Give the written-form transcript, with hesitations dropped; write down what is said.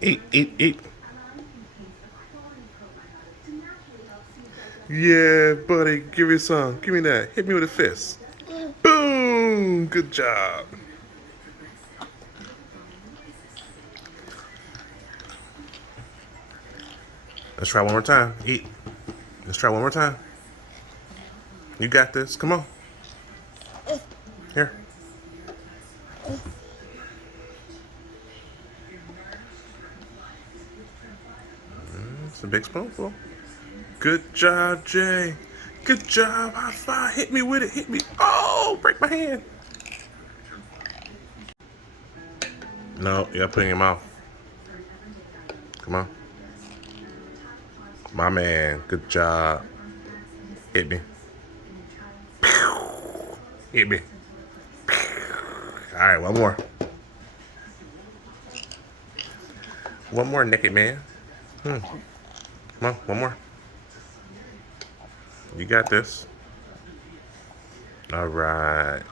Eat, eat, eat. Yeah, buddy, give me some. Give me that. Hit me with a fist. Boom! Good job. Let's try one more time. Eat. Let's try one more time. You got this. Come on. Here. It's a big spoonful. Good job, Jay. Good job. High five. Hit me with it. Hit me. Oh, break my hand. No, you gotta put it in your mouth. Come on. My man. Good job. Hit me. Hit me. All right, one more. One more, naked man. Come on, one more. You got this. All right.